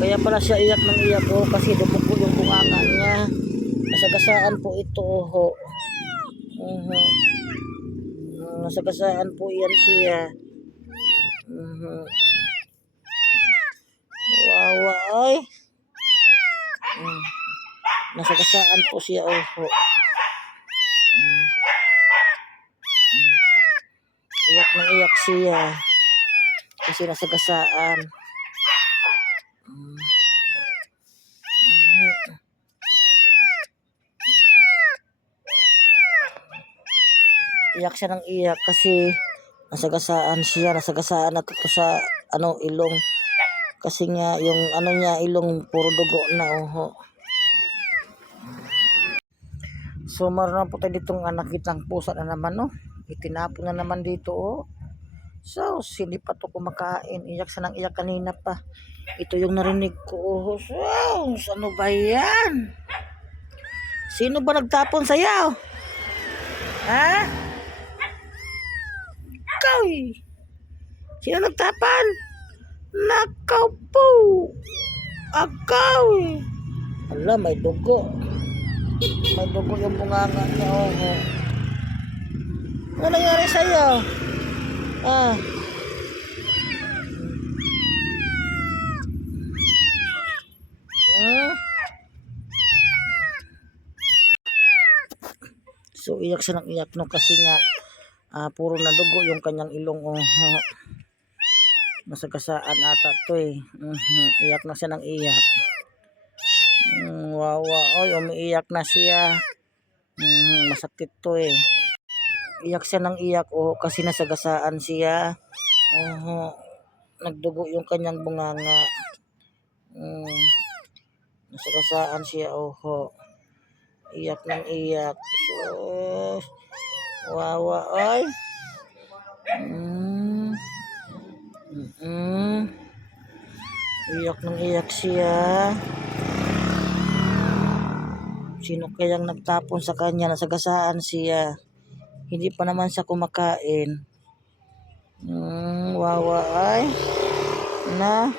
Kaya pala siya iyak ng iyak oh, kasi dumugo yung bunganga niya. Nasagasaan po ito oh. Nasagasaan po yan siya. Wawa ay. Nasagasaan po siya oh. Iyak ng iyak siya. Kasi nasagasaan. Iyak siya ng iyak kasi nasagasaan siya. Nasagasaan na ito sa ilong. Kasi nga yung niya ilong puro dugo na oh. So maroon po tayo ditong nakitang pusa na naman oh. Itinapon na naman dito oh. So hindi pa to kumakain. Iyak siya ng iyak kanina pa. Ito yung narinig ko oh. So ano ba yan? Sino ba nagtapon sa'yo? Ha? Ikaw eh. Sino nagtapon? Nakaw po. Akaw eh. Ala, may dugo. May dugo yung bunganga niya oh. Ano nangyari sa'yo? So iyak siya ng iyak no kasi nga puro na dugo yung kanyang ilong oh. Nasagasaan ata to eh. Iyak na siya ng iyak. Wawa oy, umiiyak na siya. Masakit to eh. Iyak siya ng iyak oh kasi nasagasaan siya. Nagdugo yung kanyang bunganga. Nasagasaan siya oh. Iyak ng iyak. So, wawa ay. Iyak ng iyak siya. Sino kayang nagtapon sa kanya? Nasagasaan siya. Hindi pa naman siya kumakain. Wawa ay. Na.